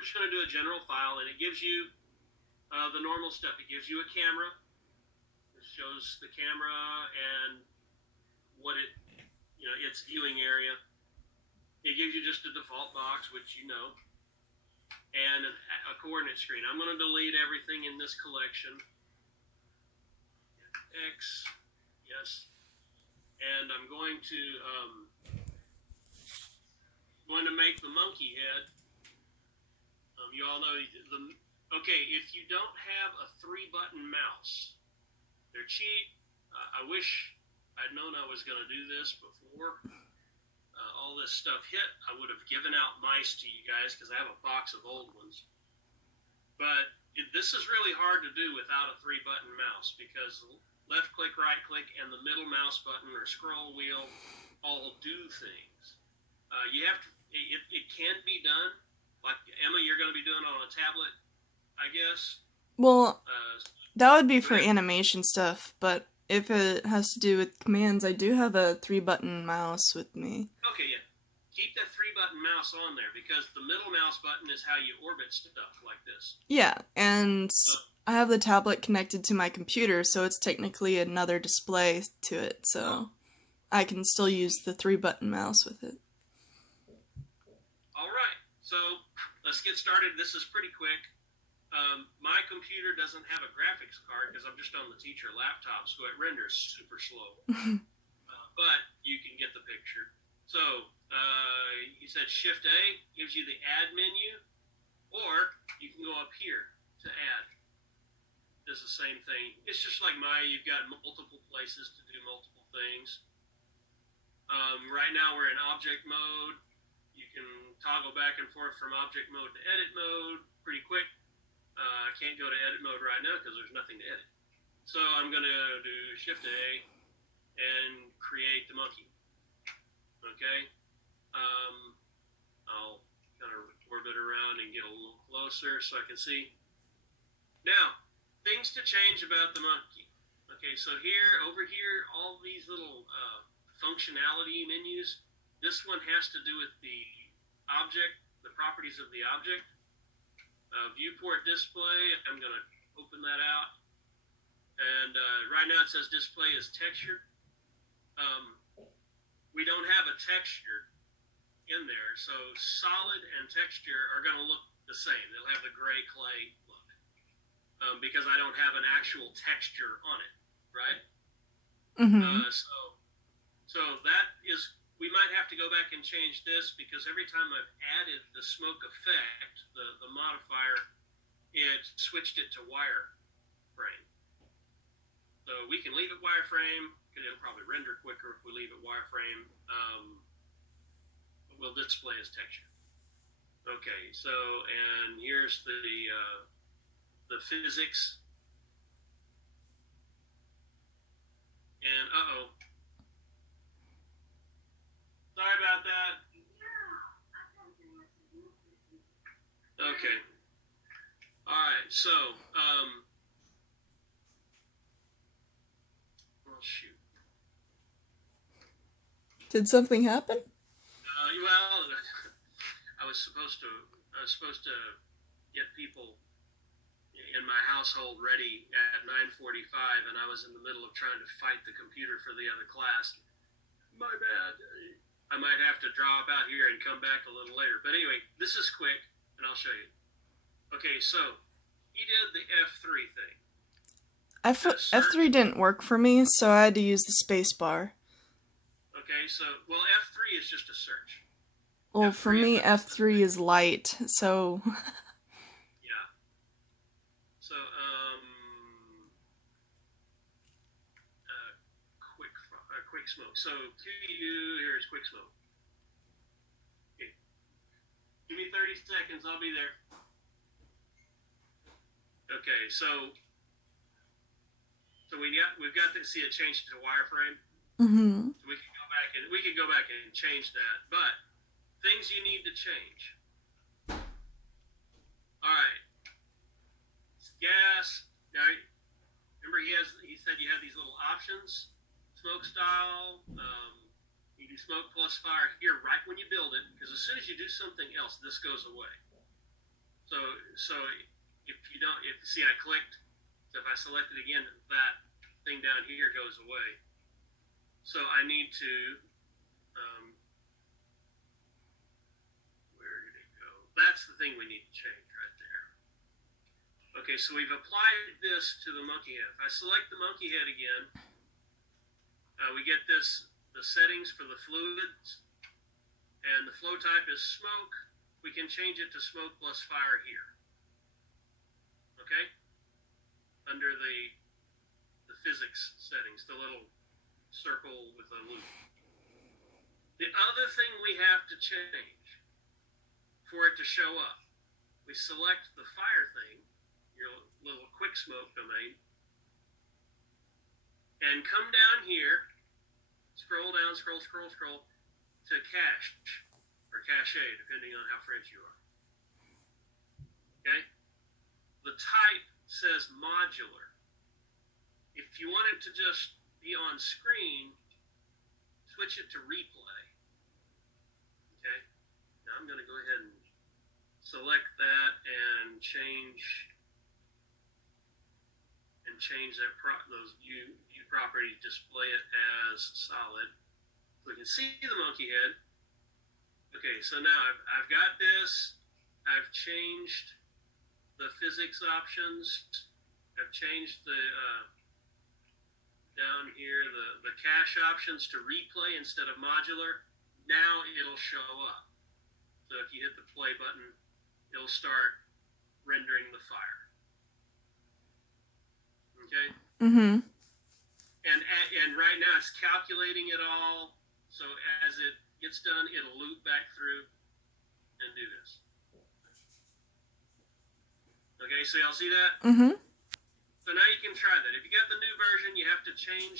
I'm just going to do a general file, and it gives you the normal stuff. It gives you a camera. It shows the camera and what its viewing area. It gives you just a default box, which you know, and a coordinate screen. I'm going to delete everything in this collection. X, yes, and I'm going to make the monkey head. You all know okay, if you don't have a 3-button mouse, they're cheap. I wish I'd known I was going to do this before all this stuff hit. I would have given out mice to you guys because I have a box of old ones. But this is really hard to do without a 3-button mouse because left click, right click, and the middle mouse button or scroll wheel all do things. You have to. It can be done. Like Emma, you're going to be doing it on a tablet, I guess. Well, that would be for animation stuff, but if it has to do with commands, I do have a 3-button mouse with me. Okay, yeah. Keep that 3-button mouse on there because the middle mouse button is how you orbit stuff like this. Yeah, and I have the tablet connected to my computer, so it's technically another display to it, so I can still use the 3-button mouse with it. All right, so let's get started. This is pretty quick. My computer doesn't have a graphics card because I'm just on the teacher laptop, so it renders super slow. But you can get the picture. So you said Shift A gives you the Add menu, or you can go up here to Add. Does the same thing. It's just like Maya. You've got multiple places to do multiple things. Right now we're in object mode. You can toggle back and forth from object mode to edit mode pretty quick. I can't go to edit mode right now because there's nothing to edit. So I'm going to do Shift A and create the monkey. Okay. I'll kind of orbit around and get a little closer so I can see. Now, things to change about the monkey. Okay, so over here, all these little functionality menus. This one has to do with the object, the properties of the object. Viewport display, I'm going to open that out. And right now it says display is texture. We don't have a texture in there, so solid and texture are going to look the same. They'll have the gray clay look because I don't have an actual texture on it, right? Mm-hmm. So that is, we might have to go back and change this because every time I've added the smoke effect, the modifier, it switched it to wireframe. So we can leave it wireframe, because it'll probably render quicker if we leave it wireframe. We'll display as texture. Okay, so, and here's the physics. And, sorry about that. Okay. All right, so, well, shoot. Did something happen? Well, I was supposed to get people in my household ready at 9:45, and I was in the middle of trying to fight the computer for the other class. My bad. I might have to drop out here and come back a little later. But anyway, this is quick, and I'll show you. Okay, so he did the F3 thing. F3 didn't work for me, so I had to use the space bar. Okay, so, well, F3 is just a search. Well, for me, F3 is light, so... Yeah. So, quick smoke. So, here's quick smoke. Okay. Give me 30 seconds, I'll be there. Okay, so we've got to see it change to wireframe. Mm-hmm. So we can go back and change that. But things you need to change. All right. Gas. Now, remember he said you have these little options. Smoke style. You do smoke plus fire here right when you build it, because as soon as you do something else, this goes away. So if you don't, if see, I clicked. So if I select it again, that thing down here goes away. So I need to. Where did it go? That's the thing we need to change right there. Okay, so we've applied this to the monkey head. If I select the monkey head again, we get this, the settings for the fluids, and the flow type is smoke. We can change it to smoke plus fire here. Okay? Under the physics settings, the little circle with a loop. The other thing we have to change for it to show up, we select the fire thing, your little quick smoke domain, and come down here, scroll down, scroll to cache or cache, depending on how French you are. Okay? The type says modular. If you want it to just be on screen, switch it to replay. Okay? Now I'm going to go ahead and select that and change that those view properties, display it as solid. So we can see the monkey head. Okay, so now I've got this. I've changed the physics options. I've changed the down here the cache options to replay instead of modular. Now it'll show up. So if you hit the play button, it'll start rendering the fire. Okay? Mm-hmm. And right now it's calculating it all. So as it gets done, it'll loop back through and do this. Okay, so y'all see that? Mm-hmm. So now you can try that. If you got the new version, you have to change